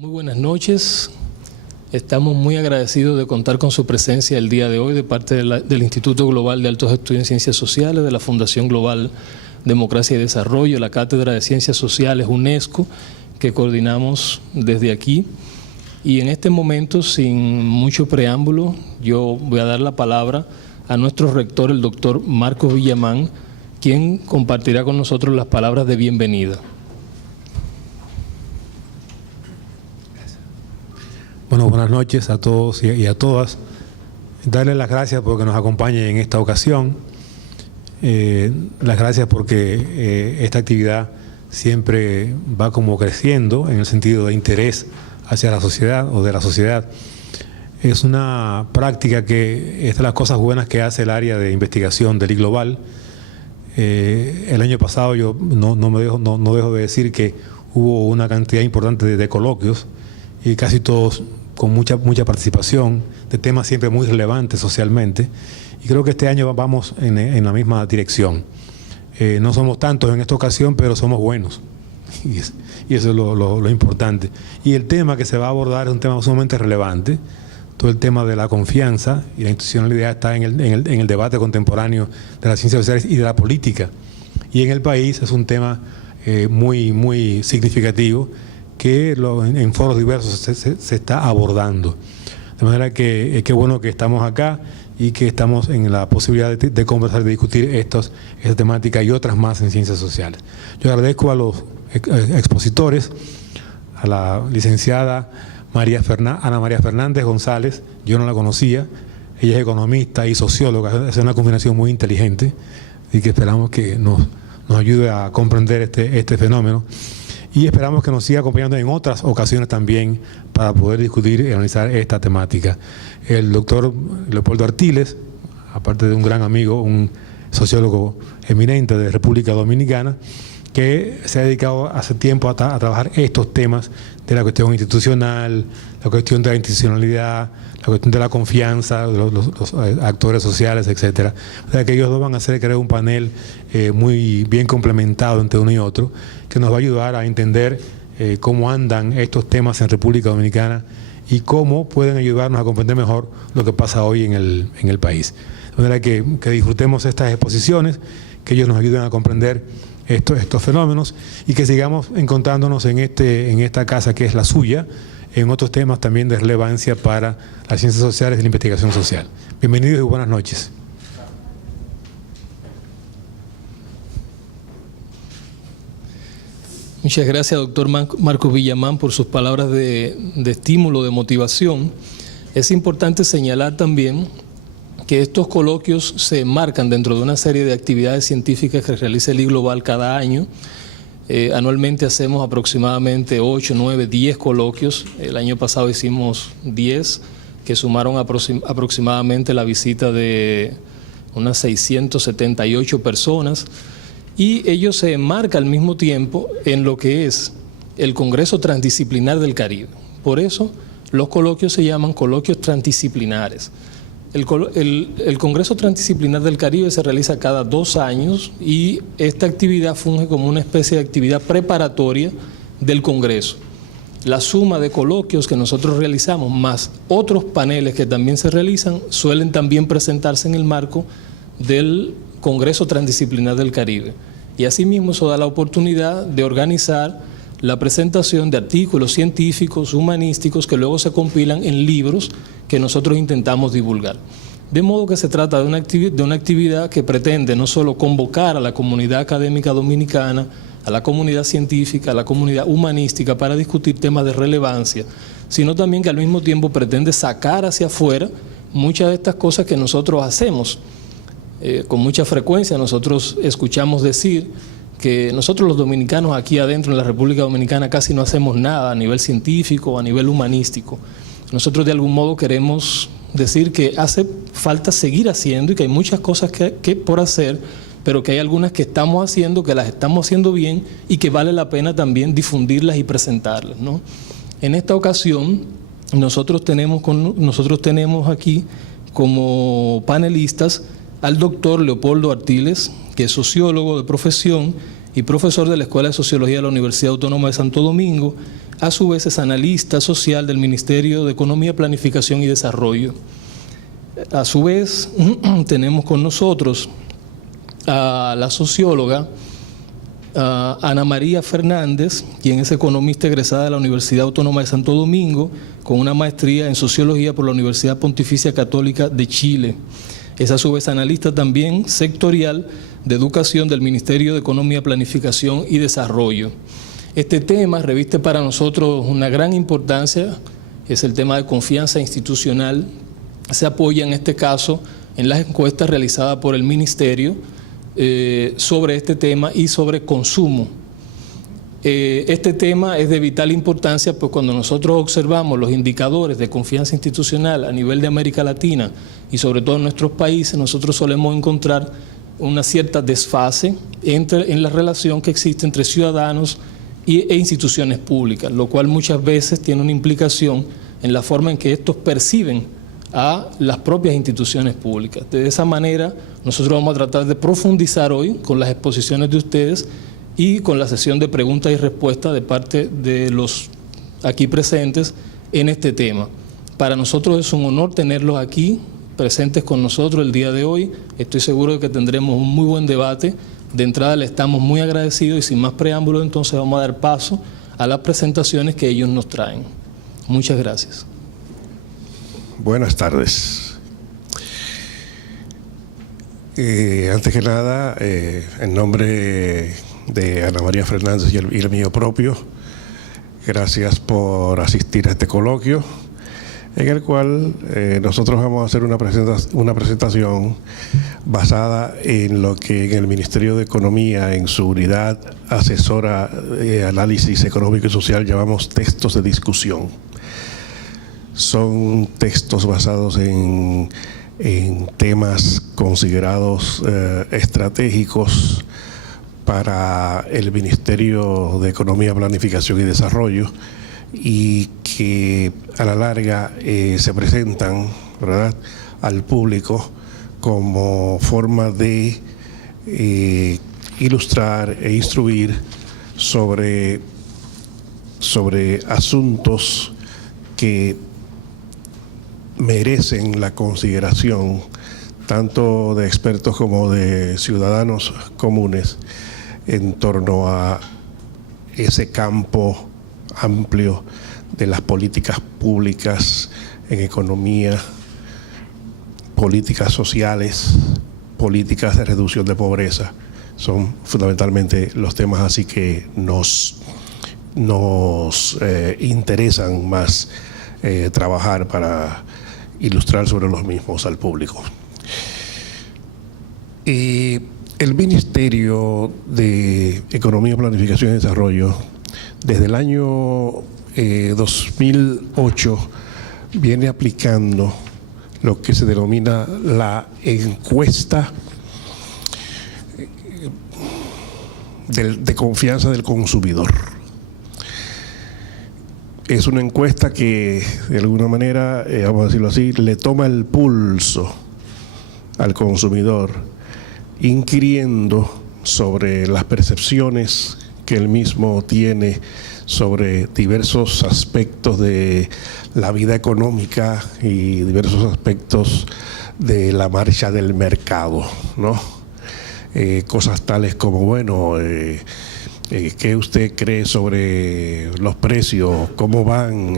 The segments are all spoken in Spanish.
Muy buenas noches. Estamos muy agradecidos de contar con su presencia el día de hoy de parte del Instituto Global de Altos Estudios en Ciencias Sociales, de la Fundación Global Democracia y Desarrollo, la Cátedra de Ciencias Sociales UNESCO, que coordinamos desde aquí. Y en este momento, sin mucho preámbulo, yo voy a dar la palabra a nuestro rector, el doctor Marcos Villamán, quien compartirá con nosotros las palabras de bienvenida. Bueno, buenas noches a todos y a todas. Darles las gracias porque nos acompañen en esta ocasión. Las gracias porque esta actividad siempre va como creciendo en el sentido de interés hacia la sociedad o de la sociedad. Es una práctica que es de las cosas buenas que hace el área de investigación del IGlobal. El año pasado yo no dejo de decir que hubo una cantidad importante de coloquios y casi todos con mucha participación de temas siempre muy relevantes socialmente, y creo que este año vamos en la misma dirección. No somos tantos en esta ocasión, pero somos buenos, y eso es lo importante. Y el tema que se va a abordar es un tema sumamente relevante. Todo el tema de la confianza y la institucionalidad está en el debate contemporáneo de las ciencias sociales y de la política, y en el país es un tema muy significativo que en foros diversos se está abordando. De manera que qué bueno que estamos acá y que estamos en la posibilidad de conversar, de discutir esta temática y otras más en ciencias sociales. Yo agradezco a los expositores, a la licenciada Ana María Fernández González. Yo no la conocía, ella es economista y socióloga, es una combinación muy inteligente y que esperamos que nos ayude a comprender este fenómeno. Y esperamos que nos siga acompañando en otras ocasiones también para poder discutir y analizar esta temática. El doctor Leopoldo Artiles, aparte de un gran amigo, un sociólogo eminente de República Dominicana, que se ha dedicado hace tiempo a trabajar estos temas de la cuestión institucional, la cuestión de la institucionalidad, la cuestión de la confianza, de los actores sociales, etcétera. O sea que ellos dos van a hacer, creo, un panel muy bien complementado entre uno y otro, que nos va a ayudar a entender cómo andan estos temas en República Dominicana y cómo pueden ayudarnos a comprender mejor lo que pasa hoy en el país. De manera que disfrutemos estas exposiciones, que ellos nos ayuden a comprender estos fenómenos y que sigamos encontrándonos en esta casa que es la suya, en otros temas también de relevancia para las ciencias sociales y la investigación social. Bienvenidos y buenas noches. Muchas gracias, doctor Marcos Villamán, por sus palabras de estímulo, de motivación. Es importante señalar también que estos coloquios se enmarcan dentro de una serie de actividades científicas que realiza el IGlobal cada año. Anualmente hacemos aproximadamente 8, 9, 10 coloquios. El año pasado hicimos 10, que sumaron aproximadamente la visita de unas 678 personas. Y ello se enmarca al mismo tiempo en lo que es el Congreso Transdisciplinar del Caribe. Por eso los coloquios se llaman coloquios transdisciplinares. El Congreso Transdisciplinar del Caribe se realiza cada 2 años y esta actividad funge como una especie de actividad preparatoria del Congreso. La suma de coloquios que nosotros realizamos, más otros paneles que también se realizan, suelen también presentarse en el marco del Congreso Transdisciplinar del Caribe. Y asimismo eso da la oportunidad de organizar la presentación de artículos científicos, humanísticos, que luego se compilan en libros que nosotros intentamos divulgar. De modo que se trata de una actividad que pretende no solo convocar a la comunidad académica dominicana, a la comunidad científica, a la comunidad humanística para discutir temas de relevancia, sino también que al mismo tiempo pretende sacar hacia afuera muchas de estas cosas que nosotros hacemos. Con mucha frecuencia nosotros escuchamos decir que nosotros los dominicanos aquí adentro en la República Dominicana casi no hacemos nada a nivel científico o a nivel humanístico. Nosotros de algún modo queremos decir que hace falta seguir haciendo y que hay muchas cosas que por hacer, pero que hay algunas que estamos haciendo, que las estamos haciendo bien y que vale la pena también difundirlas y presentarlas, ¿no? En esta ocasión nosotros tenemos aquí como panelistas al doctor Leopoldo Artiles, que es sociólogo de profesión y profesor de la Escuela de Sociología de la Universidad Autónoma de Santo Domingo, a su vez es analista social del Ministerio de Economía, Planificación y Desarrollo. A su vez, tenemos con nosotros a la socióloga Ana María Fernández, quien es economista egresada de la Universidad Autónoma de Santo Domingo, con una maestría en Sociología por la Universidad Pontificia Católica de Chile. Es a su vez analista también sectorial de Educación del Ministerio de Economía, Planificación y Desarrollo. Este tema reviste para nosotros una gran importancia, es el tema de confianza institucional. Se apoya en este caso en las encuestas realizadas por el Ministerio sobre este tema y sobre consumo. Este tema es de vital importancia, pues cuando nosotros observamos los indicadores de confianza institucional a nivel de América Latina y sobre todo en nuestros países, nosotros solemos encontrar una cierta desfase en la relación que existe entre ciudadanos e instituciones públicas, lo cual muchas veces tiene una implicación en la forma en que estos perciben a las propias instituciones públicas. De esa manera, nosotros vamos a tratar de profundizar hoy con las exposiciones de ustedes y con la sesión de preguntas y respuestas de parte de los aquí presentes en este tema. Para nosotros es un honor tenerlos aquí, presentes con nosotros el día de hoy. Estoy seguro de que tendremos un muy buen debate. De entrada le estamos muy agradecidos y sin más preámbulos, entonces vamos a dar paso a las presentaciones que ellos nos traen. Muchas gracias. Buenas tardes. Antes que nada, en nombre de Ana María Fernández y el mío propio, gracias por asistir a este coloquio, en el cual nosotros vamos a hacer una presentación basada en lo que en el Ministerio de Economía, en su unidad asesora de análisis económico y social, llamamos textos de discusión. Son textos basados en temas considerados estratégicos para el Ministerio de Economía, Planificación y Desarrollo, y que a la larga se presentan, ¿verdad?, al público como forma de ilustrar e instruir sobre asuntos que merecen la consideración tanto de expertos como de ciudadanos comunes en torno a ese campo amplio de las políticas públicas en economía, políticas sociales, políticas de reducción de pobreza. Son fundamentalmente los temas así que nos interesan más trabajar para ilustrar sobre los mismos al público. El Ministerio de Economía, Planificación y Desarrollo, desde el año 2008, viene aplicando lo que se denomina la encuesta de confianza del consumidor. Es una encuesta que, de alguna manera, vamos a decirlo así, le toma el pulso al consumidor, inquiriendo sobre las percepciones que él mismo tiene sobre diversos aspectos de la vida económica y diversos aspectos de la marcha del mercado, ¿no? Cosas tales como, bueno, ¿qué usted cree sobre los precios? ¿Cómo van?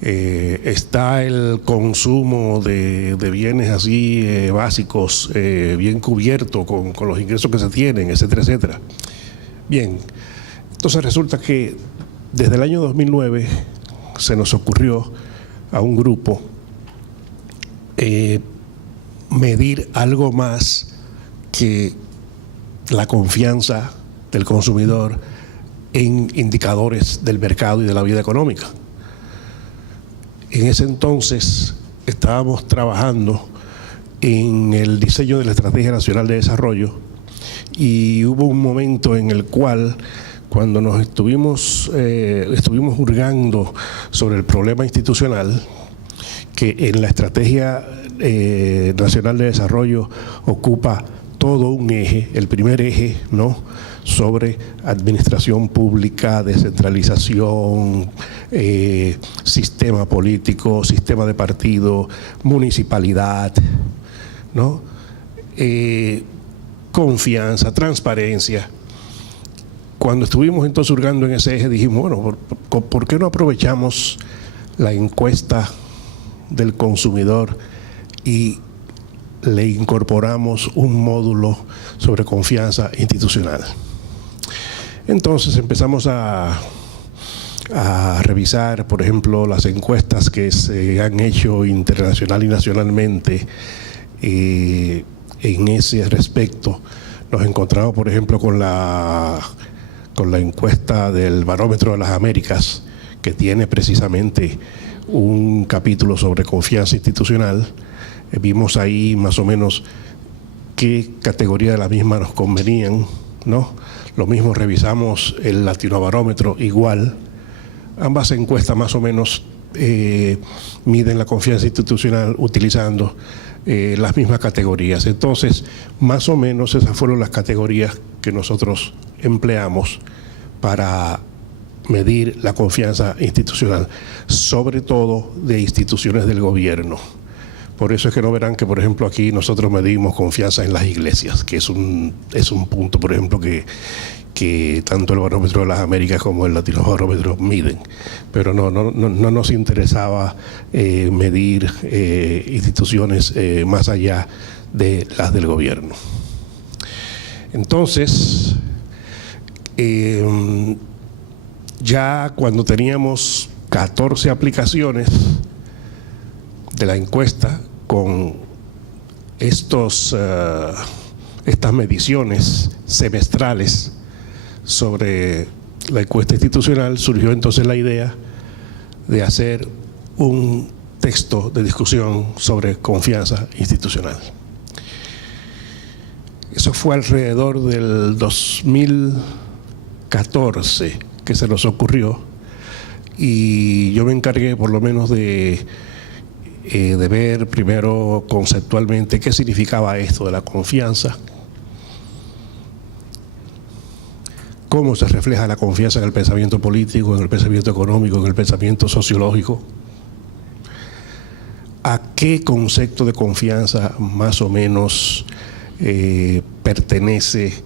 ¿Está el consumo de bienes así básicos bien cubierto con los ingresos que se tienen, etcétera, etcétera? Bien, entonces resulta que desde el año 2009 se nos ocurrió a un grupo medir algo más que la confianza del consumidor en indicadores del mercado y de la vida económica. En ese entonces estábamos trabajando en el diseño de la Estrategia Nacional de Desarrollo y hubo un momento en el cual, cuando nos estuvimos hurgando sobre el problema institucional, que en la Estrategia Nacional de Desarrollo ocupa todo un eje, el primer eje, ¿no?, sobre administración pública, descentralización, sistema político, sistema de partido, municipalidad, ¿no? Confianza, transparencia. Cuando estuvimos entonces hurgando en ese eje, dijimos, bueno, ¿por qué no aprovechamos la encuesta del consumidor y le incorporamos un módulo sobre confianza institucional? Entonces empezamos a revisar, por ejemplo, las encuestas que se han hecho internacional y nacionalmente en ese respecto. Nos encontramos, por ejemplo, con la encuesta del Barómetro de las Américas, que tiene precisamente un capítulo sobre confianza institucional. Vimos ahí más o menos qué categoría de la misma nos convenían, ¿no? Lo mismo revisamos el Latinobarómetro, igual. Ambas encuestas más o menos miden la confianza institucional utilizando las mismas categorías. Entonces, más o menos esas fueron las categorías que nosotros empleamos para medir la confianza institucional, sobre todo de instituciones del gobierno. Por eso es que no verán que, por ejemplo, aquí nosotros medimos confianza en las iglesias, que es un punto, por ejemplo, que tanto el Barómetro de las Américas como el Latinobarómetro miden. Pero no nos interesaba medir instituciones más allá de las del gobierno. Entonces, ya cuando teníamos 14 aplicaciones de la encuesta con estas mediciones semestrales sobre la encuesta institucional, surgió entonces la idea de hacer un texto de discusión sobre confianza institucional. Eso fue alrededor del 2014 que se nos ocurrió, y yo me encargué por lo menos de ver primero conceptualmente qué significaba esto de la confianza, cómo se refleja la confianza en el pensamiento político, en el pensamiento económico, en el pensamiento sociológico, a qué concepto de confianza más o menos pertenece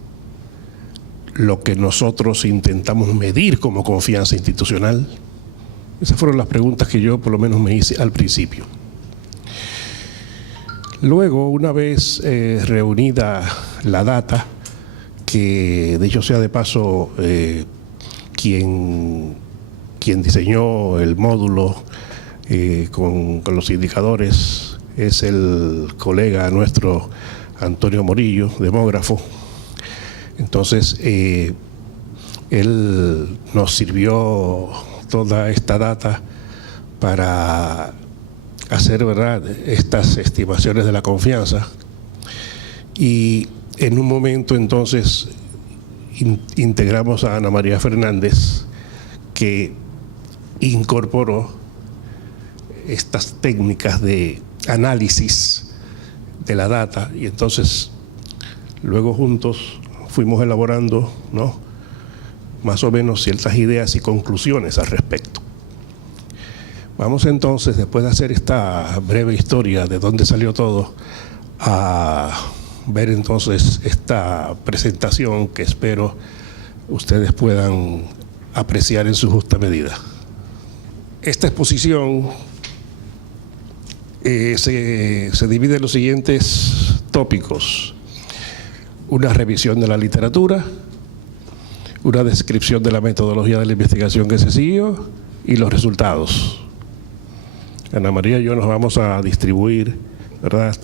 lo que nosotros intentamos medir como confianza institucional. Esas fueron las preguntas que yo por lo menos me hice al principio. Luego, una vez reunida la data, que dicho sea de paso, quien diseñó el módulo con los indicadores es el colega nuestro Antonio Morillo, demógrafo. Entonces, él nos sirvió toda esta data para hacer, ¿verdad?, estas estimaciones de la confianza, y en un momento entonces integramos a Ana María Fernández, que incorporó estas técnicas de análisis de la data, y entonces luego juntos fuimos elaborando, ¿no?, más o menos ciertas ideas y conclusiones al respecto. Vamos entonces, después de hacer esta breve historia de dónde salió todo, a ver entonces esta presentación que espero ustedes puedan apreciar en su justa medida. Esta exposición se divide en los siguientes tópicos: una revisión de la literatura, una descripción de la metodología de la investigación que se siguió y los resultados. Ana María y yo nos vamos a distribuir, ¿verdad?,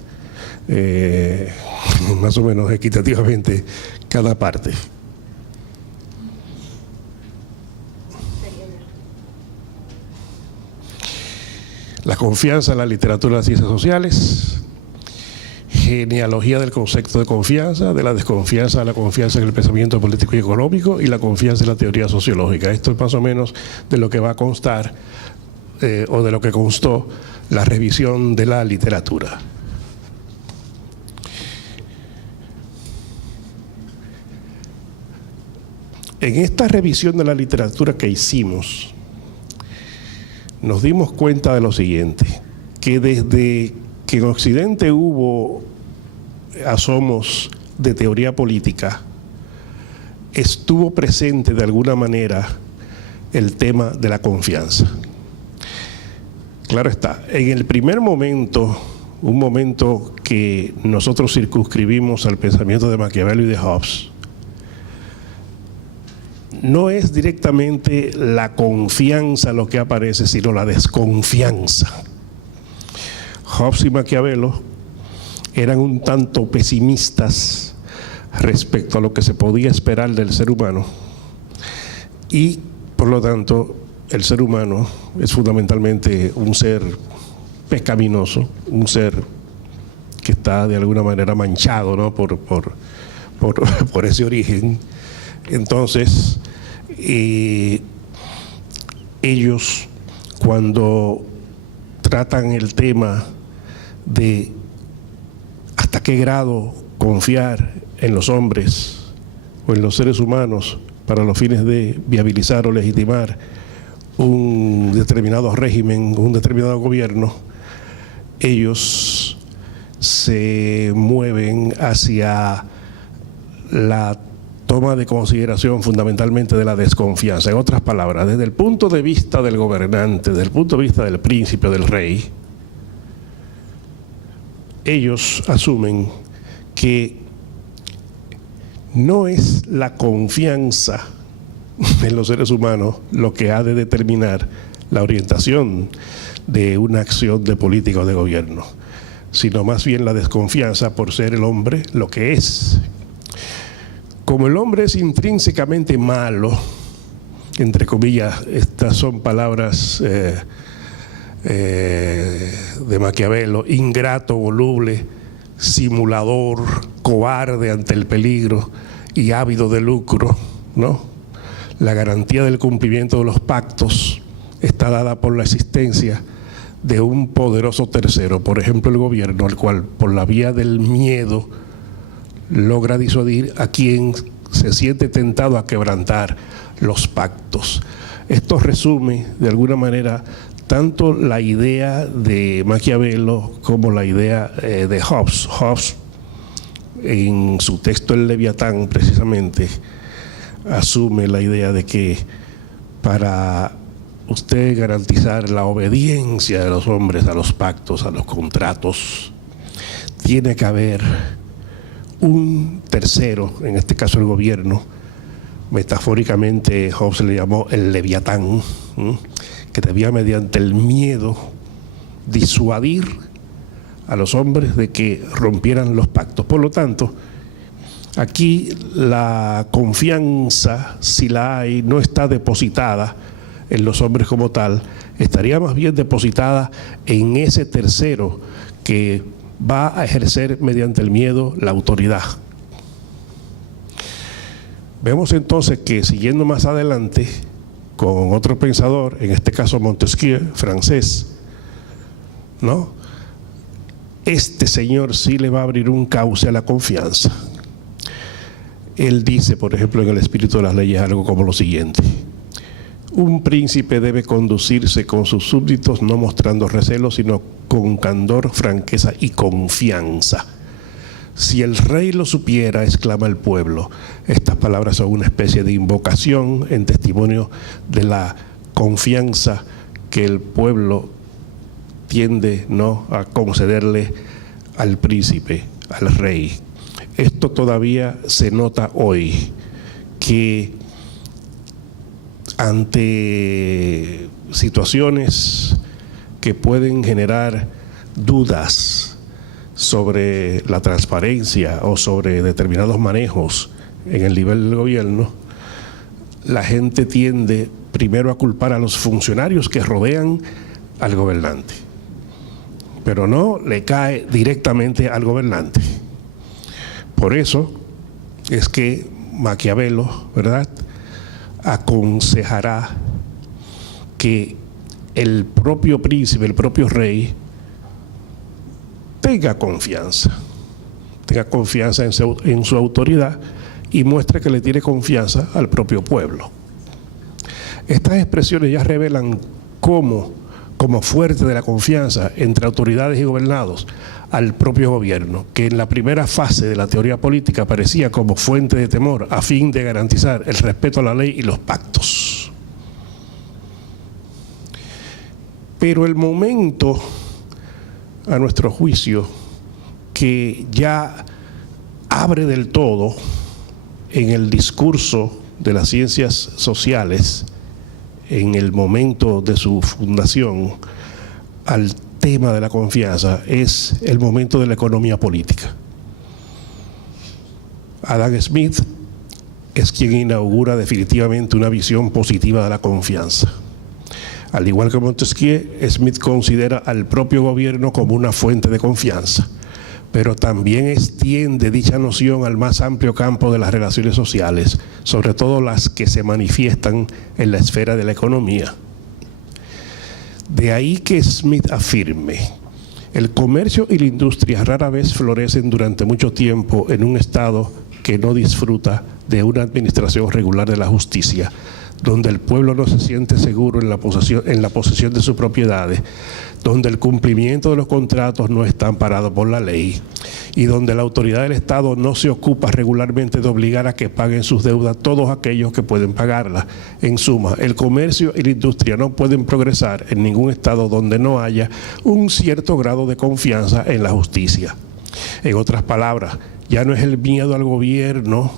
más o menos equitativamente cada parte. La confianza en la literatura de las ciencias sociales, genealogía del concepto de confianza, de la desconfianza a la confianza en el pensamiento político y económico, y la confianza en la teoría sociológica. Esto es más o menos de lo que va a constar o de lo que constó la revisión de la literatura. En esta revisión de la literatura que hicimos, nos dimos cuenta de lo siguiente, que desde que en Occidente hubo asomos de teoría política, estuvo presente de alguna manera el tema de la confianza. Claro está, en el primer momento, un momento que nosotros circunscribimos al pensamiento de Maquiavelo y de Hobbes, no es directamente la confianza lo que aparece, sino la desconfianza. Hobbes y Maquiavelo eran un tanto pesimistas respecto a lo que se podía esperar del ser humano y, por lo tanto, el ser humano es fundamentalmente un ser pecaminoso, un ser que está de alguna manera manchado, ¿no? por ese origen. Entonces, ellos, cuando tratan el tema de hasta qué grado confiar en los hombres o en los seres humanos para los fines de viabilizar o legitimar un determinado régimen, un determinado gobierno, ellos se mueven hacia la toma de consideración fundamentalmente de la desconfianza. En otras palabras, desde el punto de vista del gobernante, desde el punto de vista del príncipe, del rey, ellos asumen que no es la confianza en los seres humanos lo que ha de determinar la orientación de una acción de política o de gobierno, sino más bien la desconfianza por ser el hombre lo que es. Como el hombre es intrínsecamente malo, entre comillas, estas son palabras de Maquiavelo, ingrato, voluble, simulador, cobarde ante el peligro y ávido de lucro, ¿no? La garantía del cumplimiento de los pactos está dada por la existencia de un poderoso tercero, por ejemplo el gobierno, al cual por la vía del miedo logra disuadir a quien se siente tentado a quebrantar los pactos. Esto resume de alguna manera tanto la idea de Maquiavelo como la idea de Hobbes. Hobbes, en su texto El Leviatán, precisamente, asume la idea de que para usted garantizar la obediencia de los hombres a los pactos, a los contratos, tiene que haber un tercero, en este caso el gobierno. Metafóricamente Hobbes le llamó el Leviatán, que debía mediante el miedo disuadir a los hombres de que rompieran los pactos. Por lo tanto, aquí la confianza, si la hay, no está depositada en los hombres como tal, estaría más bien depositada en ese tercero que va a ejercer mediante el miedo la autoridad. Vemos entonces que, siguiendo más adelante con otro pensador, en este caso Montesquieu, francés, ¿no? Este señor sí le va a abrir un cauce a la confianza. Él dice, por ejemplo, en El espíritu de las leyes, algo como lo siguiente: un príncipe debe conducirse con sus súbditos no mostrando recelo, sino con candor, franqueza y confianza. Si el rey lo supiera, exclama el pueblo. Estas palabras son una especie de invocación en testimonio de la confianza que el pueblo tiende, ¿no?, a concederle al príncipe, al rey. Esto todavía se nota hoy, que ante situaciones que pueden generar dudas sobre la transparencia o sobre determinados manejos en el nivel del gobierno, la gente tiende primero a culpar a los funcionarios que rodean al gobernante, pero no le cae directamente al gobernante. Por eso es que Maquiavelo, ¿verdad?, aconsejará que el propio príncipe, el propio rey, tenga confianza en su autoridad y muestra que le tiene confianza al propio pueblo. Estas expresiones ya revelan cómo, como fuerte de la confianza entre autoridades y gobernados, al propio gobierno, que en la primera fase de la teoría política aparecía como fuente de temor a fin de garantizar el respeto a la ley y los pactos. Pero el momento, a nuestro juicio, que ya abre del todo en el discurso de las ciencias sociales, en el momento de su fundación, al tema de la confianza, es el momento de la economía política. Adam Smith es quien inaugura definitivamente una visión positiva de la confianza. Al igual que Montesquieu, Smith considera al propio gobierno como una fuente de confianza, pero también extiende dicha noción al más amplio campo de las relaciones sociales, sobre todo las que se manifiestan en la esfera de la economía. De ahí que Smith afirme: el comercio y la industria rara vez florecen durante mucho tiempo en un Estado que no disfruta de una administración regular de la justicia, donde el pueblo no se siente seguro en la posesión de sus propiedades, donde el cumplimiento de los contratos no está amparado por la ley y donde la autoridad del Estado no se ocupa regularmente de obligar a que paguen sus deudas todos aquellos que pueden pagarlas. En suma, el comercio y la industria no pueden progresar en ningún Estado donde no haya un cierto grado de confianza en la justicia. En otras palabras, ya no es el miedo al gobierno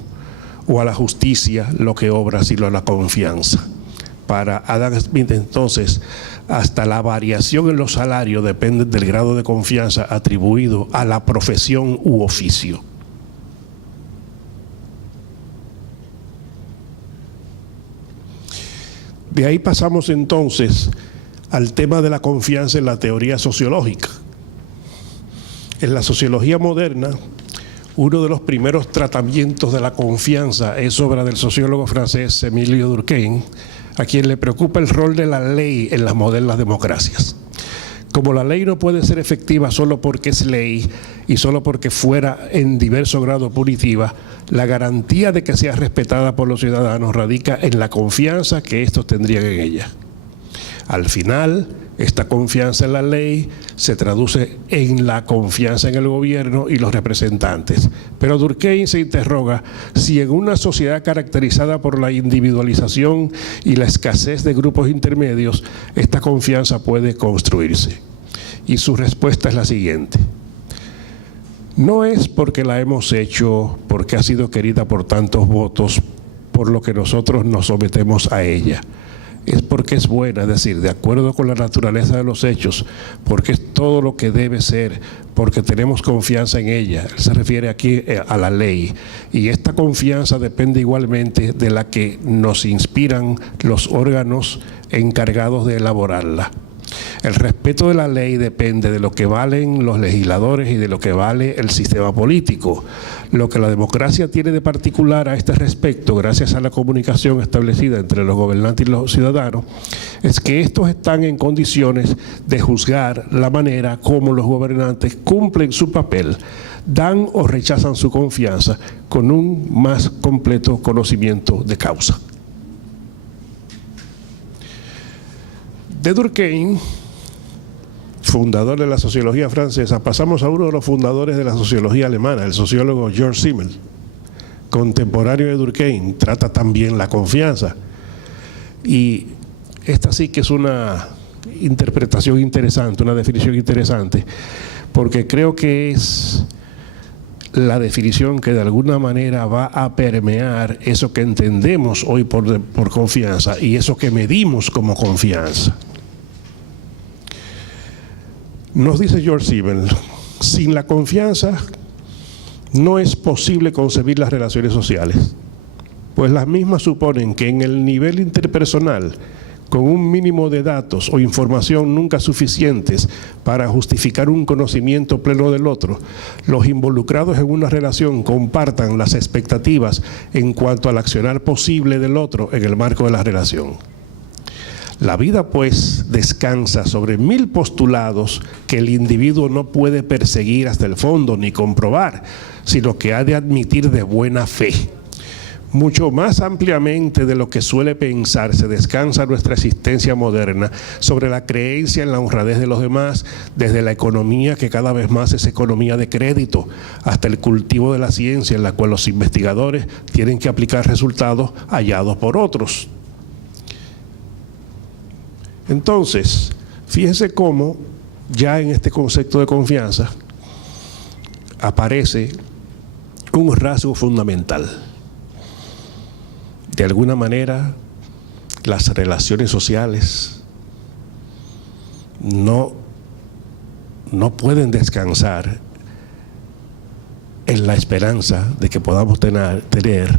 o a la justicia lo que obra, sino la confianza. Para Adam Smith, entonces, hasta la variación en los salarios depende del grado de confianza atribuido a la profesión u oficio. De ahí pasamos entonces al tema de la confianza en la teoría sociológica. En la sociología moderna, uno de los primeros tratamientos de la confianza es obra del sociólogo francés Émile Durkheim, a quien le preocupa el rol de la ley en las modernas democracias. Como la ley no puede ser efectiva solo porque es ley y solo porque fuera en diverso grado punitiva, la garantía de que sea respetada por los ciudadanos radica en la confianza que estos tendrían en ella. Al final, esta confianza en la ley se traduce en la confianza en el gobierno y los representantes. Pero Durkheim se interroga si en una sociedad caracterizada por la individualización y la escasez de grupos intermedios, esta confianza puede construirse. Y su respuesta es la siguiente: no es porque la hemos hecho, porque ha sido querida por tantos votos, por lo que nosotros nos sometemos a ella. Es porque es buena, es decir, de acuerdo con la naturaleza de los hechos, porque es todo lo que debe ser, porque tenemos confianza en ella. Él se refiere aquí a la ley, y esta confianza depende igualmente de la que nos inspiran los órganos encargados de elaborarla. El respeto de la ley depende de lo que valen los legisladores y de lo que vale el sistema político. Lo que la democracia tiene de particular a este respecto, gracias a la comunicación establecida entre los gobernantes y los ciudadanos, es que estos están en condiciones de juzgar la manera como los gobernantes cumplen su papel, dan o rechazan su confianza con un más completo conocimiento de causa. De Durkheim, fundador de la sociología francesa, pasamos a uno de los fundadores de la sociología alemana, el sociólogo George Simmel, contemporáneo de Durkheim. Trata también la confianza. Y esta sí que es una interpretación interesante, una definición interesante, porque creo que es la definición que de alguna manera va a permear eso que entendemos hoy por confianza y eso que medimos como confianza. Nos dice George Simmel: sin la confianza no es posible concebir las relaciones sociales, pues las mismas suponen que en el nivel interpersonal, con un mínimo de datos o información nunca suficientes para justificar un conocimiento pleno del otro, los involucrados en una relación compartan las expectativas en cuanto al accionar posible del otro en el marco de la relación. La vida, pues, descansa sobre 1000 postulados que el individuo no puede perseguir hasta el fondo ni comprobar, sino que ha de admitir de buena fe. mucho más ampliamente de lo que suele pensarse, descansa nuestra existencia moderna sobre la creencia en la honradez de los demás, desde la economía, que cada vez más es economía de crédito, hasta el cultivo de la ciencia, en la cual los investigadores tienen que aplicar resultados hallados por otros. Entonces, fíjense cómo ya en este concepto de confianza aparece un rasgo fundamental. De alguna manera, las relaciones sociales no pueden descansar en la esperanza de que podamos tener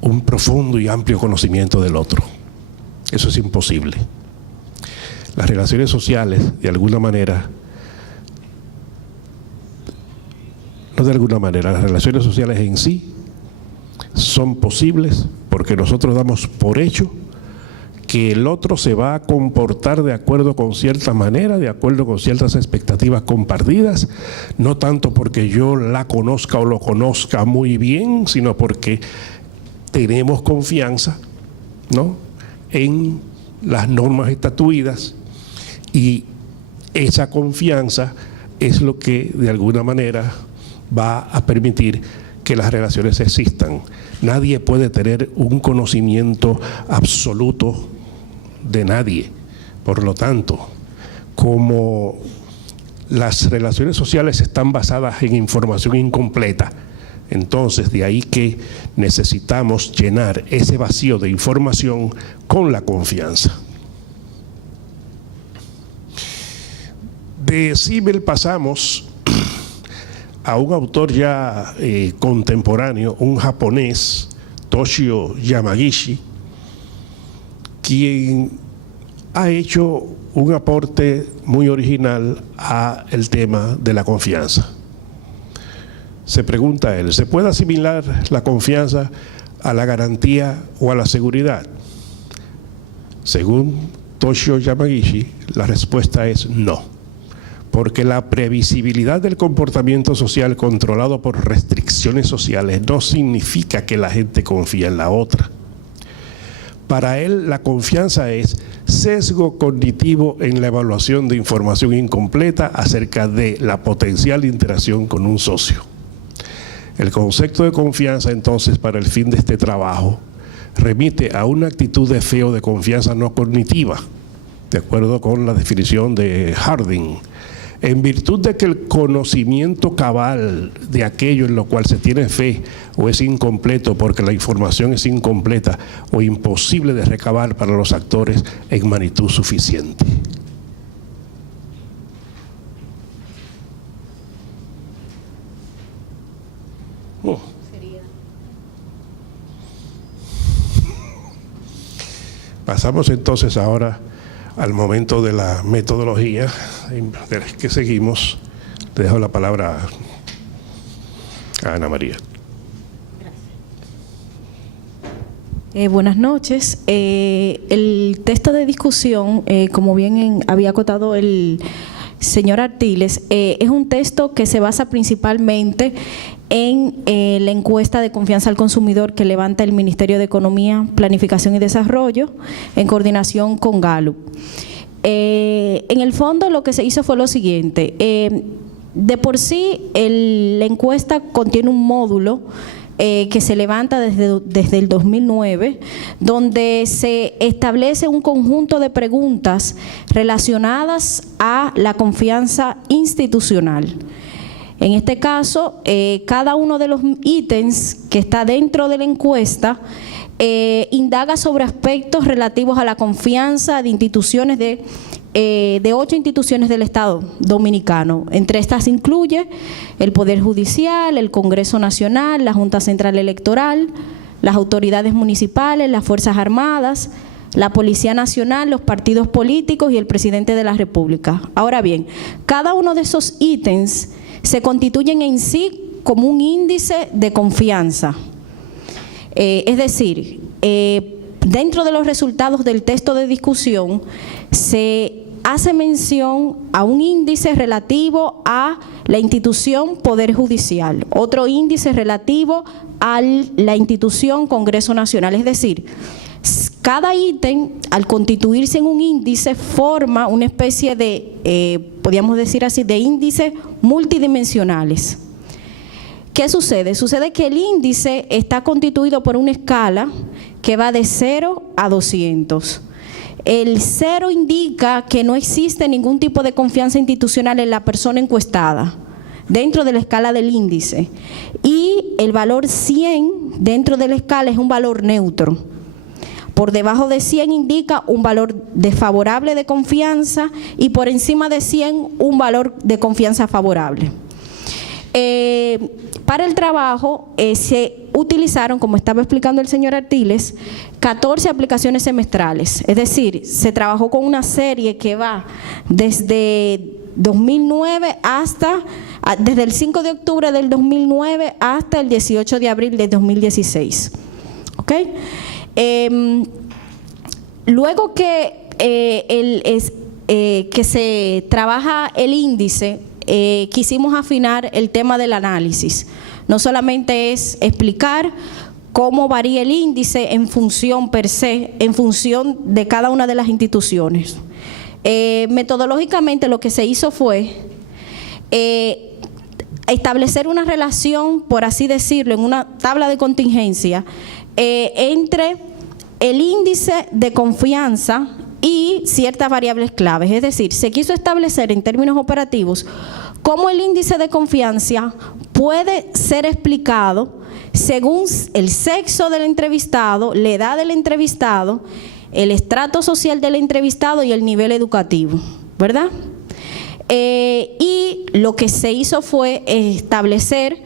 un profundo y amplio conocimiento del otro. Eso es imposible. Las relaciones sociales, de alguna manera, las relaciones sociales en sí son posibles porque nosotros damos por hecho que el otro se va a comportar de acuerdo con cierta manera, de acuerdo con ciertas expectativas compartidas, no tanto porque yo la conozca o lo conozca muy bien, sino porque tenemos confianza, ¿no?, en las normas estatuidas, y esa confianza es lo que de alguna manera va a permitir que las relaciones existan. Nadie puede tener un conocimiento absoluto de nadie. Por lo tanto, como las relaciones sociales están basadas en información incompleta, entonces de ahí que necesitamos llenar ese vacío de información con la confianza. De Simmel pasamos a un autor ya contemporáneo, un japonés, Toshio Yamagishi, quien ha hecho un aporte muy original al tema de la confianza. Se pregunta él, ¿se puede asimilar la confianza a la garantía o a la seguridad? Según Toshio Yamagishi, la respuesta es no. Porque la previsibilidad del comportamiento social controlado por restricciones sociales no significa que la gente confía en la otra. Para él, la confianza es sesgo cognitivo en la evaluación de información incompleta acerca de la potencial interacción con un socio. El concepto de confianza, entonces, para el fin de este trabajo, remite a una actitud de fe o de confianza no cognitiva, de acuerdo con la definición de Harding, en virtud de que el conocimiento cabal de aquello en lo cual se tiene fe o es incompleto porque la información es incompleta o imposible de recabar para los actores en magnitud suficiente. Pasamos entonces ahora al momento de la metodología que seguimos. Te dejo la palabra a Ana María. Buenas noches. El texto de discusión, como bien había acotado el señor Artiles, es un texto que se basa principalmente en la encuesta de confianza al consumidor que levanta el Ministerio de Economía, Planificación y Desarrollo en coordinación con Gallup. En el fondo lo que se hizo fue lo siguiente. De por sí la encuesta contiene un módulo que se levanta desde el 2009, donde se establece un conjunto de preguntas relacionadas a la confianza institucional. En este caso, cada uno de los ítems que está dentro de la encuesta indaga sobre aspectos relativos a la confianza de instituciones de 8 instituciones del Estado dominicano. Entre estas incluye el Poder Judicial, el Congreso Nacional, la Junta Central Electoral, las autoridades municipales, las Fuerzas Armadas, la Policía Nacional, los partidos políticos y el Presidente de la República. Ahora bien, cada uno de esos ítems se constituyen en sí como un índice de confianza. Es decir, dentro de los resultados del texto de discusión se hace mención a un índice relativo a la institución Poder Judicial, otro índice relativo a la institución Congreso Nacional. Es decir, cada ítem, al constituirse en un índice, forma una especie de, podríamos decir así, de índices multidimensionales. ¿Qué sucede? Sucede que el índice está constituido por una escala que va de 0 a 200. El 0 indica que no existe ningún tipo de confianza institucional en la persona encuestada dentro de la escala del índice. Y el valor 100 dentro de la escala es un valor neutro. Por debajo de 100 indica un valor desfavorable de confianza y por encima de 100 un valor de confianza favorable. Para el trabajo se utilizaron, como estaba explicando el señor Artiles, 14 aplicaciones semestrales. Es decir, se trabajó con una serie que va desde 2009 desde el 5 de octubre del 2009 hasta el 18 de abril de 2016. ¿Ok? Luego que se trabaja el índice, quisimos afinar el tema del análisis. No solamente es explicar cómo varía el índice en función per se, en función de cada una de las instituciones. Metodológicamente lo que se hizo fue establecer una relación, por así decirlo, en una tabla de contingencia entre el índice de confianza y ciertas variables claves. Es decir, se quiso establecer en términos operativos cómo el índice de confianza puede ser explicado según el sexo del entrevistado, la edad del entrevistado, el estrato social del entrevistado y el nivel educativo, ¿verdad? Y lo que se hizo fue establecer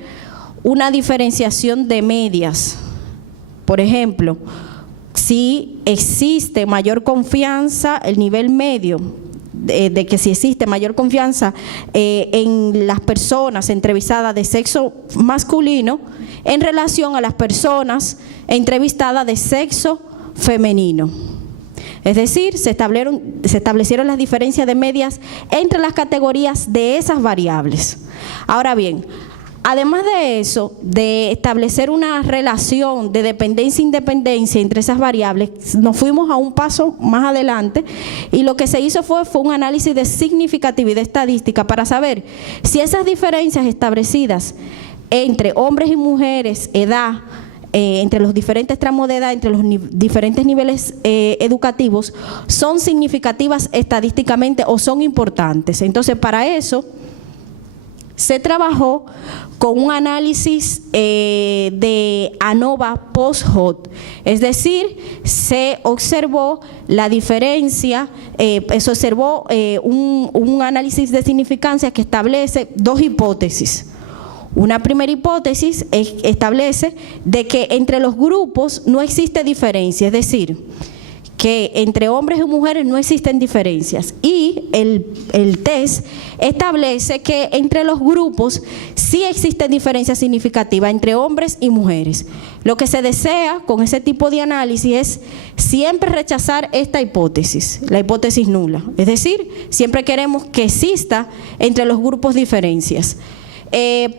una diferenciación de medias. Por ejemplo, si existe mayor confianza, el nivel medio, de que si existe mayor confianza en las personas entrevistadas de sexo masculino en relación a las personas entrevistadas de sexo femenino. Es decir, se establecieron las diferencias de medias entre las categorías de esas variables. Ahora bien, además de eso, de establecer una relación de dependencia-independencia entre esas variables, nos fuimos a un paso más adelante y lo que se hizo fue un análisis de significatividad estadística para saber si esas diferencias establecidas entre hombres y mujeres, edad, entre los diferentes tramos de edad, entre los diferentes niveles educativos, son significativas estadísticamente o son importantes. Entonces, para eso se trabajó con un análisis de ANOVA post-hoc, es decir, se observó la diferencia, se observó un análisis de significancia que establece dos hipótesis. Una primera hipótesis establece de que entre los grupos no existe diferencia, es decir, que entre hombres y mujeres no existen diferencias. Y el test establece que entre los grupos sí existen diferencias significativas entre hombres y mujeres. Lo que se desea con ese tipo de análisis es siempre rechazar esta hipótesis, la hipótesis nula. Es decir, siempre queremos que exista entre los grupos diferencias.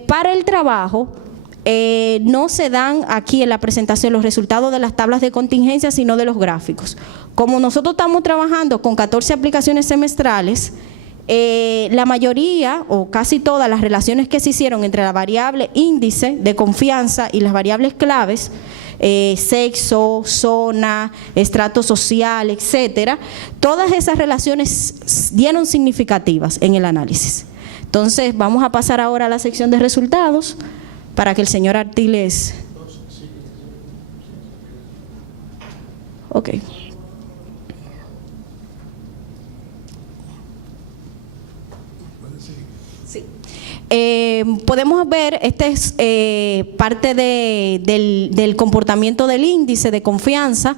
Para el trabajo, no se dan aquí en la presentación los resultados de las tablas de contingencia, sino de los gráficos. Como nosotros estamos trabajando con 14 aplicaciones semestrales, la mayoría o casi todas las relaciones que se hicieron entre la variable índice de confianza y las variables claves, sexo, zona, estrato social, etcétera, todas esas relaciones dieron significativas en el análisis. Entonces, vamos a pasar ahora a la sección de resultados para que el señor Artiles... Ok. Sí. Podemos ver, esta es parte del comportamiento del índice de confianza.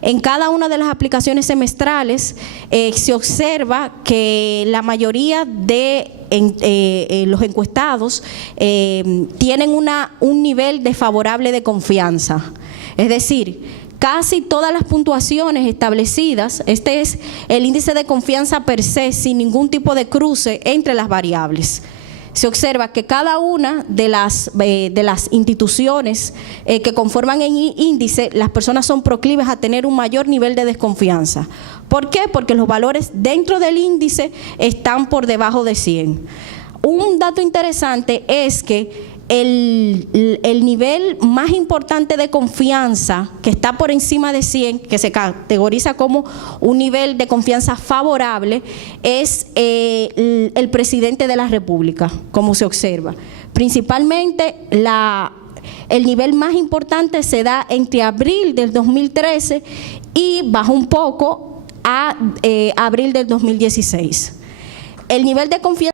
En cada una de las aplicaciones semestrales se observa que la mayoría de los encuestados tienen un nivel desfavorable de confianza. Es decir, casi todas las puntuaciones establecidas, este es el índice de confianza per se, sin ningún tipo de cruce entre las variables. Se observa que cada una de las instituciones que conforman el índice, las personas son proclives a tener un mayor nivel de desconfianza. ¿Por qué? Porque los valores dentro del índice están por debajo de 100. Un dato interesante es que el nivel más importante de confianza, que está por encima de 100, que se categoriza como un nivel de confianza favorable, es el presidente de la República, como se observa. Principalmente el nivel más importante se da entre abril del 2013 y bajó un poco a abril del 2016. El nivel de confianza